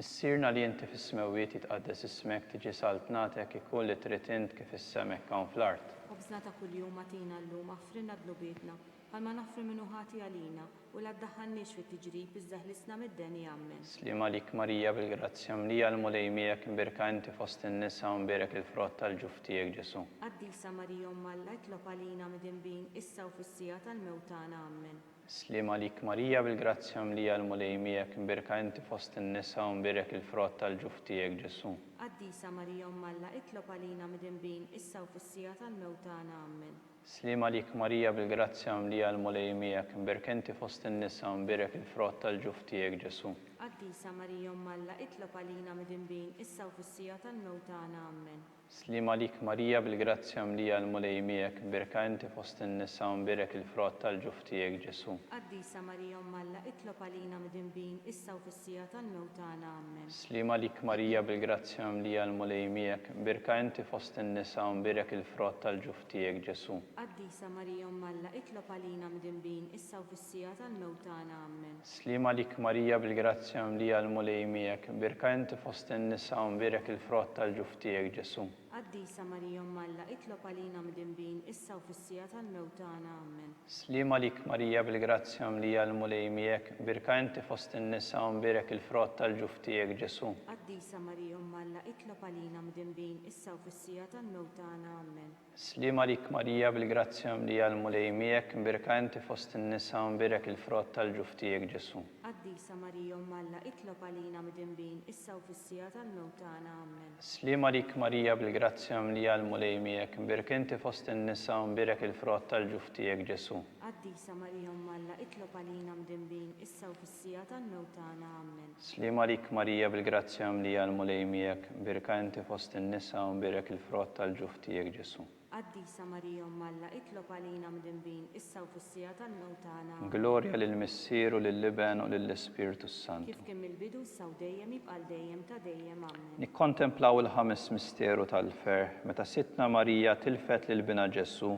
Missierna li inti fis-smewwiet jitqaddes ismek tiġi saltnatek ikun li trid int kif is-semek hawn fl-art. Ħobżna ta' kuljum agħtina llum affrinna dlubietna bħalma naffri minnu ħati għalina u la ddaħħalniex fit-tiġrib iżda ħlisna mid-deni. Amen. Slima lik Marija bil-grazzja mlija l-mulej miegħek imbirka inti fost in-nisa u mberek il-frott tal-ġuf tiegħek Ġesu. Qaddisa Marija Umm Alla, itlob għalina mdinbin, issa u fis-sija tal-mewt tagħna. Amen. Slima lik Marija bil-grazzja mlija l-mulej miegħek imbirka inti fost in-nisa u mberek il-frott tal-ġuf tiegħek Ġesu. Qaddisa Marija Umm Alla, itlob għalina mdinbin, issa u fis-sija tal-mewt tagħna. Amen. Slima lik Marija bil-grazzja mlija l-mulej miegħek imbirka inti fost in-nisa u mberek il-frott tal-ġuf tiegħek Ġesu. Qaddisa Marija Umm Alla, itlob għalina mdinbin, issa u fis-sija tal-mewt tagħna. Amen. Slima lik Marija bil-grazzja mlija l-mulej miegħek imbirka inti fost in-nisa u mberek il-frott tal-ġuf tiegħek Ġesu. Qaddisa Marija Umm Alla, itlob għalina mdinbin, issa u fis-sija tal-mewt tagħna. Amen. Slima lik Marija bil-grazzja mlija l-mulej miegħek imbirka inti fost in-nisa u mberek il-frott tal-ġuf tiegħek Ġesu. Qaddisa Marija Umm Alla, itlob għalina mdinbin, issa u fis-sija tal-mewt tagħna. Amen. Slima lik Marija bil-grazzja mlija l-mulej miegħek imbirka inti fost in-nisa u mberek il-frott tal-ġuf tiegħek Ġesu. Qaddisa Marija Umm Alla, itlob għalina mdinbin, issa u fis-sija tal-mewt tagħna. Amen. Slima lik Marija bil-grazzja mlija l-mulej miegħek imbirka inti fost in-nisa u mberek il-frott tal-ġuf tiegħek Ġesu. Qaddisa Marija Umm Alla, itlob għalina mdinbin, issa u fis-sija tal-mewt tagħna. Amen. Slima lik Marija bil-grazzja mlija l-mulej miegħek imbirka inti fost in-nisa u mberek il-frott tal-ġuf tiegħek Ġesu. Qaddisa Marija Umm Alla, itlob għalina mdinbin, issa u fis-sija tal-mewt tagħna. Amen. Slima lik Marija bil-grazzja mlija l-mulej miegħek imbirka inti fost in-nisa u mberek il-frott tal-ġuf tiegħek Ġesu. Qaddisa Marija Umm Alla, itlob għalina mdinbin, issa u fis-sija tal-mewt tagħna. Amen. Slima lik Marija bil-grazzja mlija l-mulej miegħek imbirka inti fost in-nisa u mberek il-frott tal-ġuf tiegħek Ġesu. Qaddisa Marija Umm Alla, itlob għalina mdinbin, issa u fis-sija tal-mewt tagħna. Glorja lill-Missieru lill-Liben u lill-Ispirtu Santu. Kif kemm il-bidu issa u dejjem jibqa' dejjem ta' dejjem. Amen. Nikkontemplaw il-ħames misteru tal-ferħ meta Sittna Marija tilfet lil bina Ġesu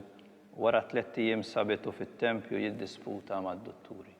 wara 3 ijiem sabitu fit-Tempju jiddisputa mad-dutturi.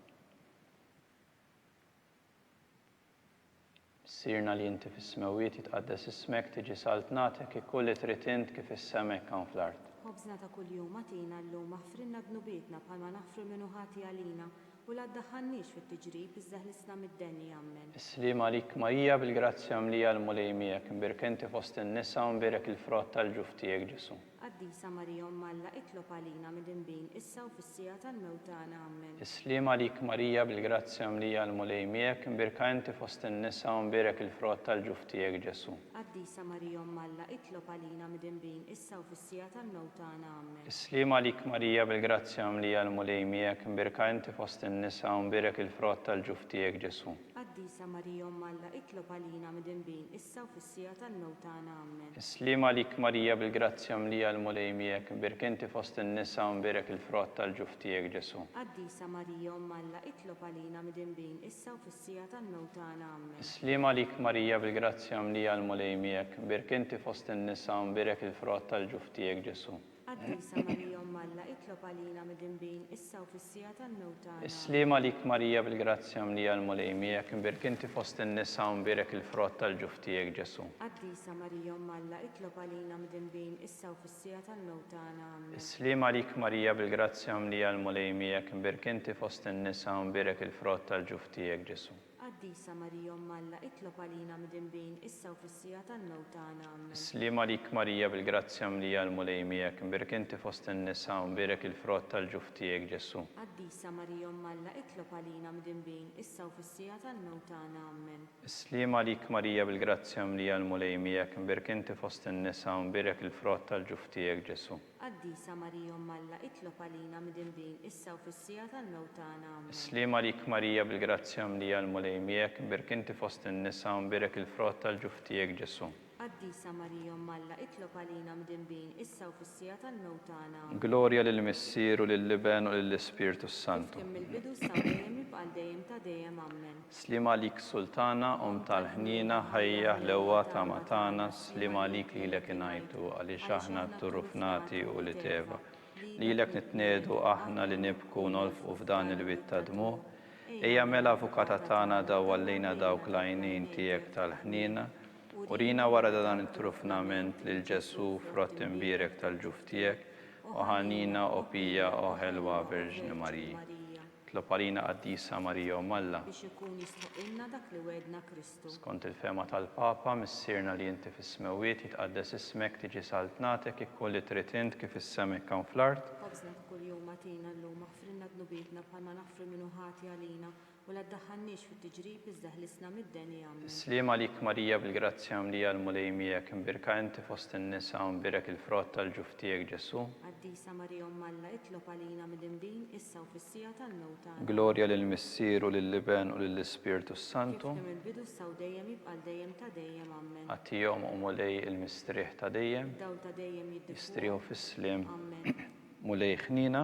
Missierna li inti fis-smewwiet jitqaddes ismek tiġi saltnatek ikun li trid int kif is-semek hawn fl-art. Ħobżna ta' kuljum agħtina llum affrinna dnubietna bħalma naffru minnu ħati għalina u la ddaħħalniex fit-tiġrib iżda ħlisna mid-denni. Amen. Islim għalik Marija bil-grazzja mlija l-mulej miegħek, imbirkenti fost in-nisa u mbirek il-frott tal-ġuf tiegħek Ġesu. Qaddisa Marija Umm Alla, itlob għalina mid-inbin issa u fis-sija tal-mewt tagħna. Amen. Islim għalik Marija bil-grazzja mlija l-mulej miegħek, imbirkenti fost in-nisa u mbirek il-frott tal-ġuf tiegħek Ġesu. Qaddisa Marija Umm Alla, itlob għalina mid-inbin issa u fis-sija tal-mewt tagħna. Amen. Islim għalik Marija bil-grazzja mlija l-mulej miegħek, imbirkenti fost in-nisa u mbirek il-frott tal-ġuf tiegħek Ġesu. Qaddisa Marija Umm Alla, itlob għalina mid-inbin issa u fis-sija tal-mewt tagħna. Amen. Islim għalik Marija bil-grazzja mlija l-mulej miegħek, imbirkenti fost in-nisa u mbirek il-frott tal-ġuf tiegħek Ġesu. Qaddisa Marija Umm Alla, itlob għalina mid-inbin issa u fis-sija tal-mewt tagħna. Amen. Islim għalik Marija bil-grazzja mlija l-mulej miegħek, imbirkenti fost in-nisa u mbirek il-frott tal-ġuf tiegħek Ġesu. Qaddisa Marija Umm Alla, itlob għalina mid-inbin issa u fis-sija tal-mewt tagħna. Islim għalik Marija bil-grazzja mlija l-mulej miegħek, imbirkenti fost in-nisa u mbirek il-frott tal-ġuf tiegħek Ġesu. Qaddisa Marija Umm Alla, itlob għalina mid-inbin issa u fis-sija tal-mewt tagħna. Amen. Islim għalik Marija bil-grazzja mlija l-mulej miegħek, imbirkenti fost in-nisa u mbirek il-frott tal-ġuf tiegħek Ġesu. Qaddisa Marija Umm Alla, itlob għalina mid-inbin issa u fis-sija tal-mewt tagħna. Amen. Islim għalik Marija bil-grazzja mlija l-mulej miegħek, imbirkenti fost in-nisa u mbirek il-frott tal-ġuf tiegħek Ġesu. Qaddisa Marija Umm Alla, itlob għalina mid-inbin issa u fis-sija tal-mewt tagħna. Amen. Islim għalik Marija bil-grazzja mlija l-mulej miegħek, imbirkenti fost in-nisa u mbirek il-frott tal-ġuf tiegħek Ġesu. Qaddisa Marija Umm Alla, itlob għalina mid-inbin issa u fis-sija tal-mewt tagħna. Amen. Islim għalik Marija bil-grazzja mlija l-mulej miegħek, imbirkenti fost in-nisa u mbirek il-frott tal-ġuf tiegħek Ġesu. Qaddisa Marija Umm Alla, itlob għalina mid-inbin issa u fis-sija tal-mewt tagħna. Glorja lill-Missier u lill-Liben u lill-Ispirtu Santu. Kemm il-bidu sa dejjem jibqa' dejjem ta' dejjem. Amen. Slim għalik Sultana, tal-ħnina, ħajja l-ewwa ta' matana, slim għalik lilek ingħajtu, għaliex aħna turrufnati u li teva. Lilek nitnedu aħna li nibku nolfqu f'dan il-witt ta' dmuħ, ejja mela avukata tagħna daw għallejna dawk l-għajnejn tiegħek tal-ħnina, urina wara dan it-trufnament lil Ġesu frott imbierek tal-ġuf tiegħek, u ħanina u pija u ħelwa Verġni Marija. Tlob għalina Qaddisa Marija Umm Alla. Biex ikun jistħoqilna dak li wedna Kristu. Skont il-fema tal-Papa, missierna li inti fis-smewiet jitqaddes ismek tiġi saltnatek ikkolli trid int kif is-semek kan fl-art. Ħobżna kuljum agħtina llum aħfrilna dnubietna bħalma naħfru minnu ħati għalina u la ddaħħalniex fit-tiġrib iżda ħlisna mid-denni. Amen. Islim għalik Marija bil-grazzja mlija l-mulej miegħek, imbirka inti fost in-nisa u mbirek il-frott tal-ġuf tiegħek Ġesu. Qaddisa Marija Umm Alla, itlob għalina mid-inbin issa u fis-sija tal-mewt tagħna. Glorja lill-Missier u lill-Liben u lill-Ispirtu Santu. Kif kemm il-bidu sa dejjem jibqa' dejjem ta' dejjem. Amen. Għatihom u mulej il-mistrieħ ta' dejjem, Daw ta' dejjem jistrieħu fis-slim. Amen. Mulej ħnina,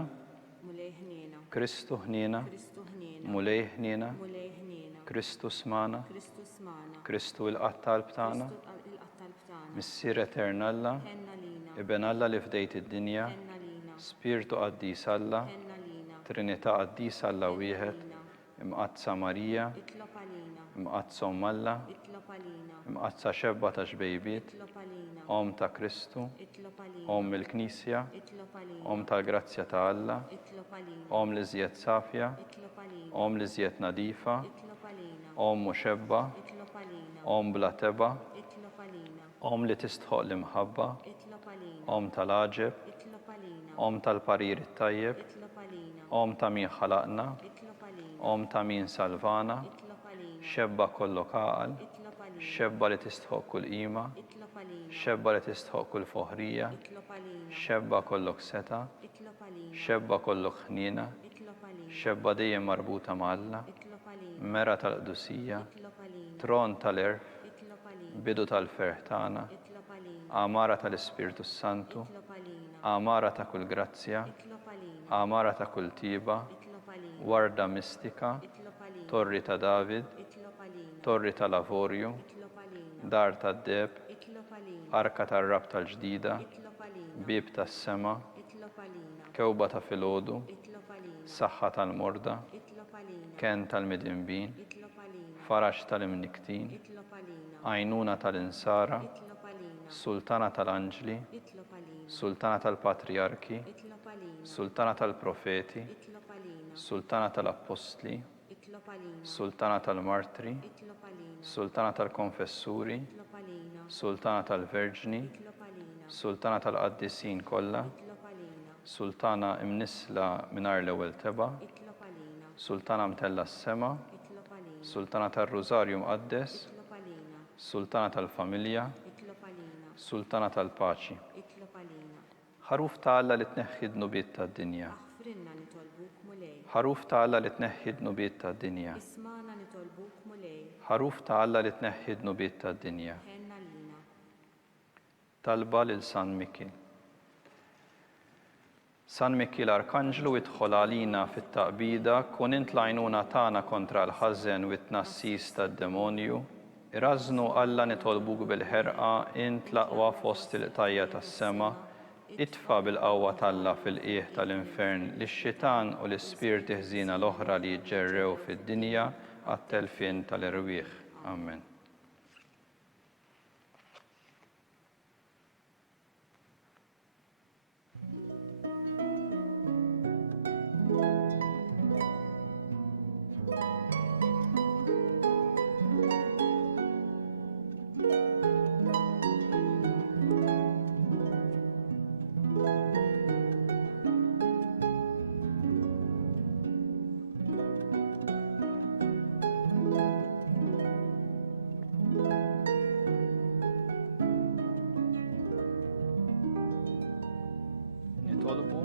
Mulej ħniena. Kristu ħnina, Kristu ħniena. mulej ħnina, Mulej ħniena. Kristu smana, Kristu smana. Kristu il-qattal b'tagħna, Kristu il-qattal b'tagħna. Missier Eternalla, Ħenna lina. Iben Alla li fdejt id-dinja, Ħenna lina. Spiritu Qaddis Alla, Ħenna lina. Trinità Qaddis Alla wieħed, imqazza Marija, Itlob għalina. imqazza Umm Alla, Itlob għalina. imqazza xebba ta' xbejbiet, Itlob għalina. Om ta' Kristu, Itlob għalina. Om il-Knisja, Itlob għalina. Om tal-Grazzja ta' Alla, Itlob għalina. Om li żjed safja, Itlob għalina. Om li żjed nadifa, Itlob għalina. Om muxebba, Itlob għalina. Om bla teba, Itlob għalina. Om li tistħoq l-imħabba, Itlob għalina. Om tal-aġeb, Itlob għalina. Om tal-parir it-tajjeb, Itlob għalina. Om ta' min ħalaqna, Itlob għalina. Om ta' min salvana, Itlob għalina. xebba kollok għaqal, Itlob għalina. xebba li tistħoq kull qima, Itlob għalina. xebba li tistħoq kull foħrija, Itlob għalina. xebba kollok seta, Itlob għalina. xebba kollok ħnina, Itlob għalina. xebba dejjem marbuta ma' Alla, Itlob għalina. mera tal-qdusija, Itlob għalina. tron tal-erf, Itlob għalina. bidu tal-ferħ tagħna, Itlob għalina. amara tal-Ispirtu Santu, Itlob għalina. amara ta' kull grazzja, Itlob għalina. amara ta' kull tiba, Itlob għalina. warda mistika, Itlob għalina. torri ta' David, Itlob għalina. torri ta' Lavorju, Itlob għalina. dar ta' Deb, Itlob għalina. arka tar-rab tal-ġdida, Itlob għalina. bib tas-sema, Itlob għalina. kewba ta' filgħodu, Itlob għalina. saħħa tal-morda, Itlob għalina. ken tal-midinbin, Itlob għalina. farax tal-imniktin, Itlob għalina. għajnuna tal-insara, Itlob għalina. sultana tal-anġli, Itlob għalina. Sultana tal-Patriarki, Itlob għalina. Sultana tal-Profeti, Itlob għalina. Sultana tal-Apostli, Itlob għalina. Sultana tal-Martri, Itlob għalina. Sultana tal-Konfessuri, Itlob għalina. Sultana tal-Verġni, Itlob għalina. Sultana tal-Qaddisin kollha, Itlob għalina. Sultana imnisla minar l-ewwel teba', Itlob għalina. Sultana mtella s-sema, Itlob għalina. Sultana tal-Rużarju Mqaddes, Itlob għalina. Sultana tal-Familja, Itlob għalina. Sultana tal-Paċi. Itlob għalina. Ħaruf ta' Alla li tneħħi d-nubiet tad-dinja. Aħfrinna nitolbuk mulej. Ħaruf ta' Alla li tneħħi d-nubiet tad-dinja. Ismana nitolbuk mulej. Ħaruf ta' Alla li tneħħi d-nubiet tad-dinja. Ħenna lina. Talba lil San Mikil. San Mikil Arkanġlu idħol għalina fit-taqbida kun int l-għajnuna tagħna kontra l-ħażen u t-tnassis tad-demonju. Irażnu Alla nitolbuk bil-ħerqa int l-aqwa fost il-qtajja tas-sema. Itfa bil-qawwa talla fil-qiegħ tal-infern lix-xitan u l-ispirti ħżina l-oħra li jġerrew fid-dinja għat-telfien tal-irwieħ. Amen. Nitolbu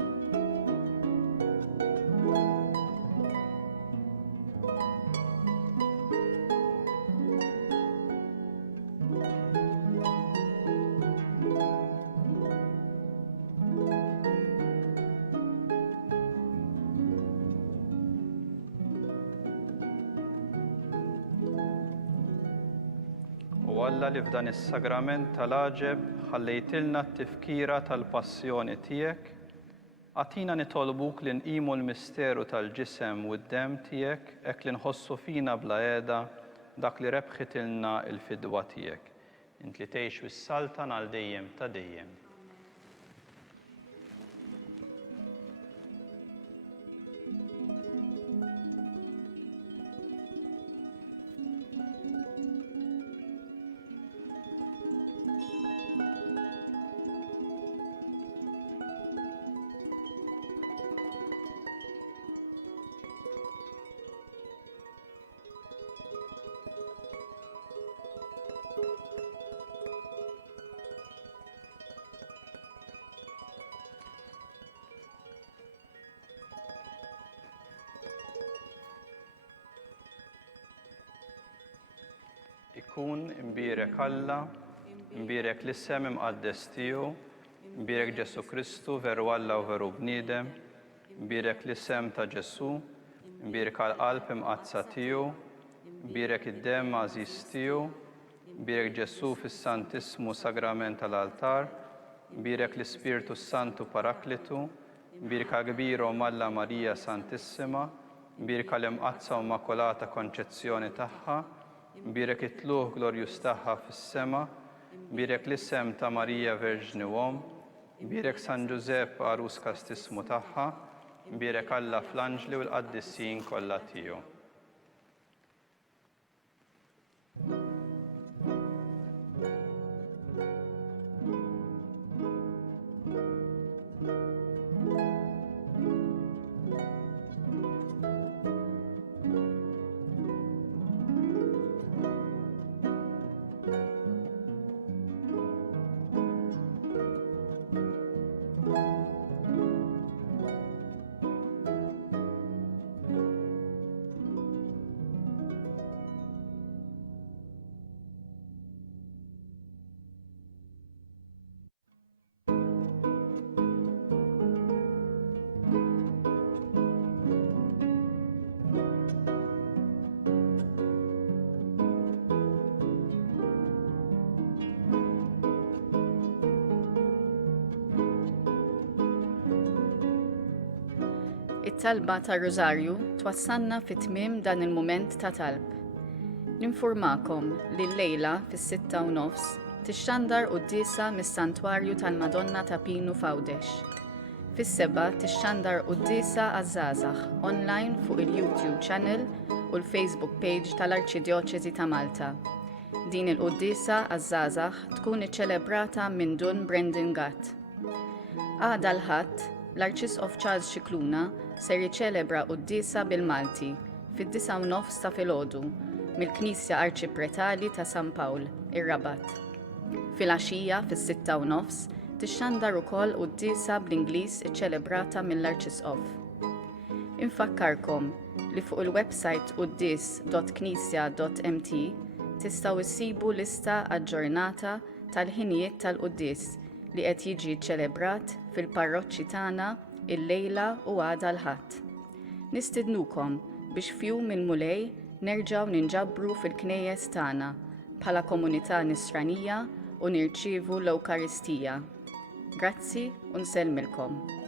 u Alla li f'dan is-sagrament tal-għaġeb ħallejtilna t-tifkira tal-passjoni tiegħek, għatina nitolbuk li nqimu l-misteru tal-ġisem u d-dem tiegħek hekk li nħossu fina bla qiegħda dak li rebħitilna l-fidwa tiegħek. Int li tgħix fis-saltan għal dejjem ta' dejjem. Ikun imbierek Alla, imbierek l-isem imqaddes tiegħu, imbierek Ġesu Kristu veru Alla u veru bniedem, imbierek l-isem ta' Ġesu, imbierek għall-qalb imqazza tiegħu, imbierek id-dem għażiż tiegħu, imbierek Ġesu fis-Santismu Sagrament tal-altar, imbierek l-Ispirtu Santu Paraklitu, imbierek kbira Alla Marija Santissima, imbierek l-imqazza u Immakolata Konċezzjoni tagħha, imbierek it-tluħ glorjus tagħha fis-sema, imbierek l-isem ta' Marija Verġni Om, imbierek San Ġusepp Arus Kastismu tagħha, imbierek Alla fl-anġli u l-qaddissin kollha tiegħu. It-talba ta' Rożarju twassalna fit-tmiem dan il-mument ta' talb. Ninfurmakom li l-lejla fis-6:30 tixxandar qudiesa mis-Santwarju tal-Madonna ta' Pinu f'Għawdex. Fis-7 tixxandar qudiesa għaż-żgħażagħ online fuq il-YouTube channel u l-Facebook page tal-Arċidjoċesi ta' Malta. Din il-qudiesa għaż-żgħażagħ tkun iċċelebrata minn Dun Brendan Gatt. Għada l-Ħadd, l-Arċisqof Charles Scicluna ser jiċċelebra qudiesa bil-Malti fid-9:30 ta' filgħodu mill-Knisja Arċipretali ta' San Pawl, ir-Rabat. Fil-għaxija fis-6:30 tixxandar ukoll qudiesa bl-Ingliż iċċelebrata mill-Arċisqof. Infakkarkom li fuq il-website qudies.knisja.mt tistgħu issibu lista aġġornata tal-ħinijiet tal-qudies li qed jiġi ċċelebrat fil-parroċċi tagħna il-lejla u għada l-Ħadd. Nistidnukom biex fjum il-mulej nerġgħu ninġabru fil-knejjes tagħna bħala komunità nisranija u nirċievu l-Ewkaristija. Grazzi u nsellmilkom.